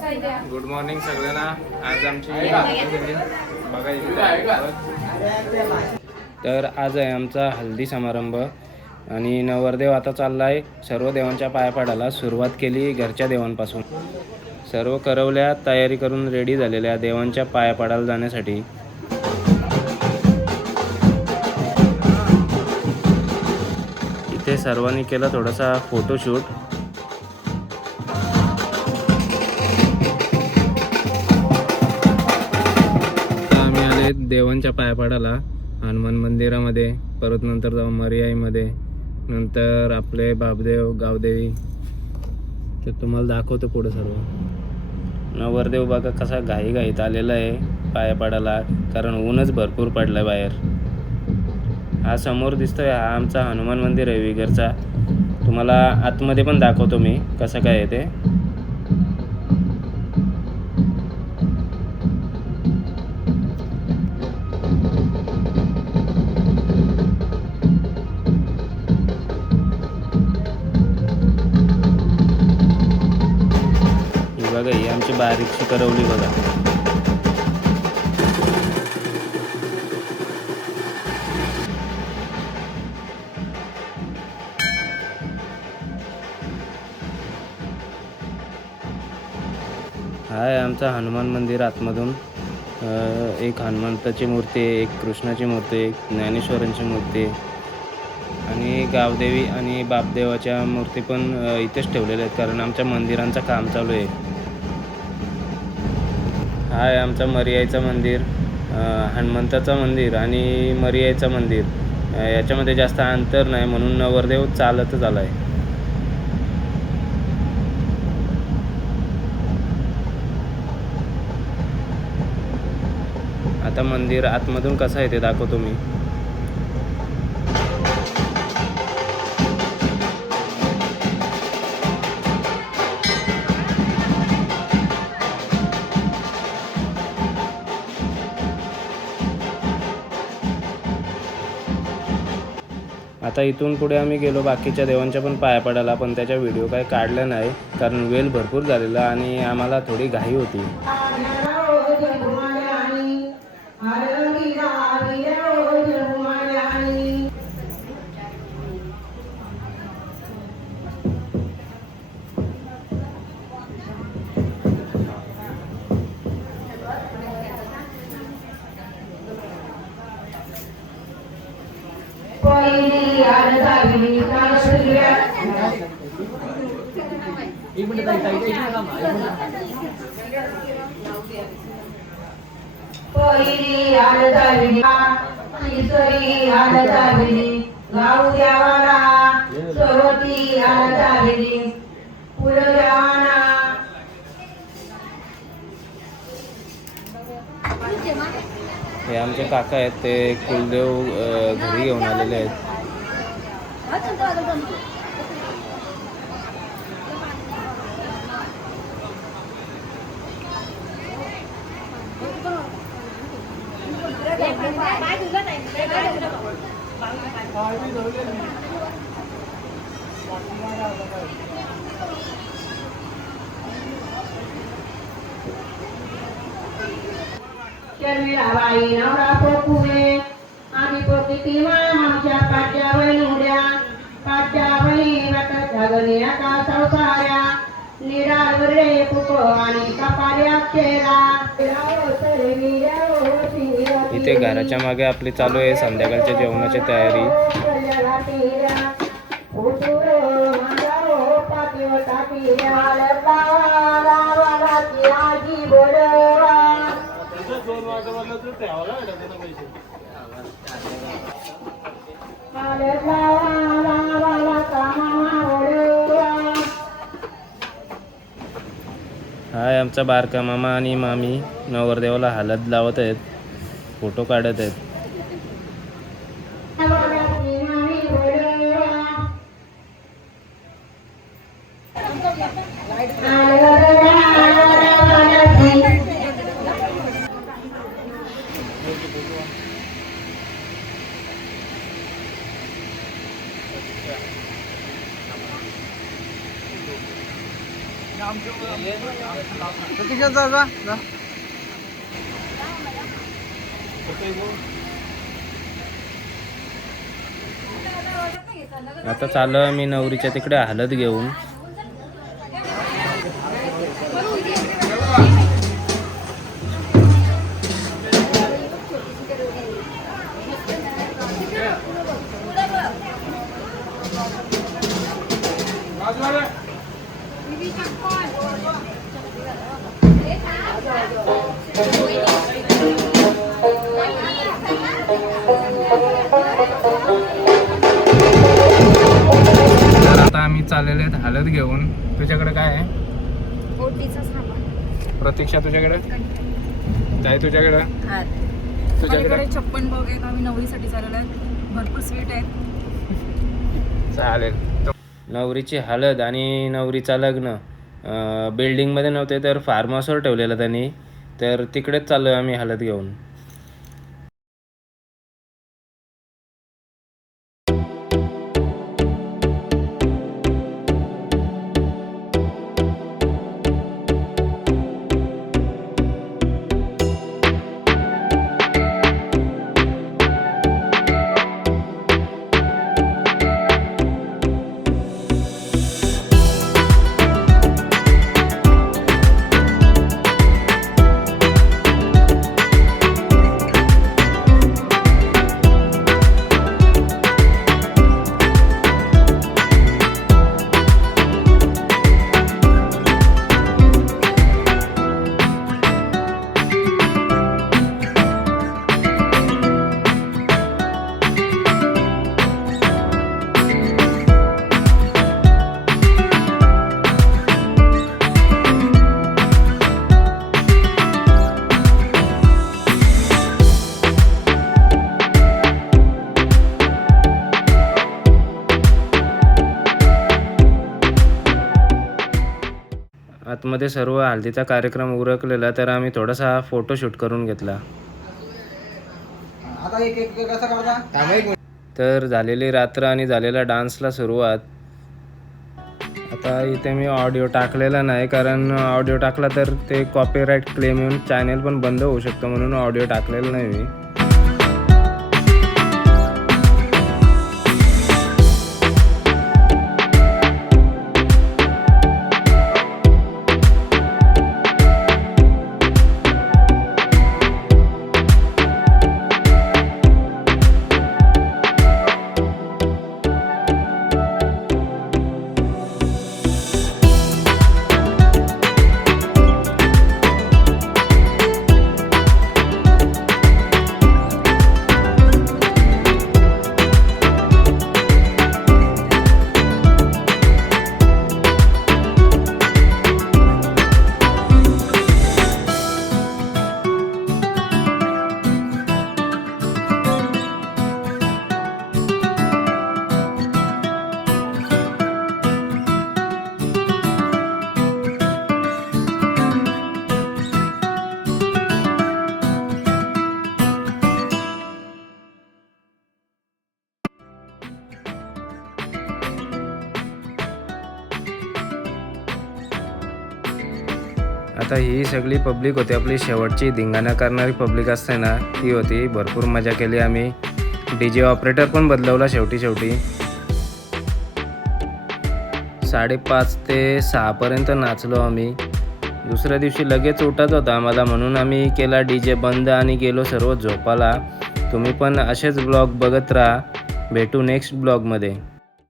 Good morning सगळ्यांना. आज आमची तर आज आहे आमचा हल्दी समारंभ आणि नवरदेव आता चालला आहे सर्व देवांच्या पाया पडायला. सुरुवात केली घरच्या देवांपासून. सर्व करवल्या तयारी करून रेडी झालेल्या देवांच्या पाया पडायला जाण्यासाठी. इथे सर्वांनी केला थोडासा फोटोशूट. आम्ही आले देवांच्या पाया पडायला हनुमान मंदिरामध्ये, परत नंतर जाऊ मरियाईमध्ये, नंतर आपले बापदेव गावदेवी. तर तुम्हाला दाखवतो पुढे सर्व. नवरदेव बघा कसा घाईघाईत आलेला आहे पाया पडायला, कारण ऊनच भरपूर पडलं बाहेर. हा समोर दिसतोय हा आमचा हनुमान मंदिर आहे विगरचा. तुम्हाला आतमध्ये पण दाखवतो मी कसं काय आहे ते. ही बघा ही आमची बारीकशी करवली बघा. हा आहे आमचा हनुमान मंदिर. आतमधून एक हनुमंताची मूर्ती आहे, एक कृष्णाची मूर्ती आहे, एक ज्ञानेश्वरांची मूर्ती आहे आणि गावदेवी आणि बापदेवाच्या मूर्ती पण इथेच ठेवलेल्या आहेत, कारण आमच्या मंदिरांचं काम चालू आहे. हा आहे आमचा मरियाईचं मंदिर. हनुमंताचं मंदिर आणि मरियाईचं मंदिर याच्यामध्ये जास्त अंतर नाही, म्हणून नवरदेव चालतच आला आहे. आता मंदिर आतमधून कसं आहे ते दाखवतो मी. आता इथून पुढे आम्ही गेलो बाकीच्या देवांच्या पण पाया पडायला, पण त्याचा व्हिडिओ काही काढला नाही कारण वेळ भरपूर झालेला आणि आम्हाला थोडी घाई होती. हे आमचे काका आहेत, ते कुलदेव घरी घेऊन आलेले आहेत. बाई नवरा पोकुवे आणि पोकी किंवा आमच्या पाट्यावरी उड्या पाट्यावरी वाटाच्या गण्या का संसाऱ्या निरावर रे पुको आणि कपाल्या चेहरा. इथे घराच्या मागे आपली चालू आहे संध्याकाळच्या जेवणाची तयारी. हाय आमचा बारका मामा आणि मामी नवरदेवाला हळद लावत आहेत, फोटो काढत आहेत. आता चाललो मी नवरीच्या तिकडे हलत घेऊन. तर आता आम्ही चाललेले आहेत हलत घेऊन. तुझ्याकडे काय आहे? ओटीचा सामान. प्रतीक्षा तुझ्याकडे काय? तुझ्याकडे माझ्याकडे 56 बॉग आहेत. आम्ही नवरीसाठी चाललेलो आहेत. भरपूर स्वीट आहेत. चालेल. नवरीची हळद आणि नवरीचा लग्न बिल्डिंगमध्ये नव्हते तर फार्म हाऊसवर ठेवलेलं त्यांनी, तर तिकडेच चाललो आम्ही हळद घेऊन. आतमध्ये सर्व हळदीचा कार्यक्रम उरकलेला, तर आम्ही थोडासा फोटोशूट करून घेतला. तर झालेली रात्र आणि झालेला डान्सला सुरुवात. आता इथे मी ऑडिओ टाकलेला नाही, कारण ऑडिओ टाकला तर ते कॉपीराईट क्लेम येऊन चॅनेल पण बंद होऊ शकतो, म्हणून ऑडिओ टाकलेला नाही मी. आता ही सगळी पब्लिक होती, आपली शेवटची धिंगाणा करणारी पब्लिक असते ना, ती होती. भरपूर मजा केली आम्ही. DJ ऑपरेटर पण बदलवला शेवटी. 5:30 ते 6 पर्यंत नाचलो आम्ही. दुसऱ्या दिवशी लगेच उठत होता आम्हाला, म्हणून आम्ही केला DJ बंद आणि गेलो सर्व झोपाला. तुम्ही पण असेच ब्लॉग बघत राहा. भेटू नेक्स्ट ब्लॉगमध्ये.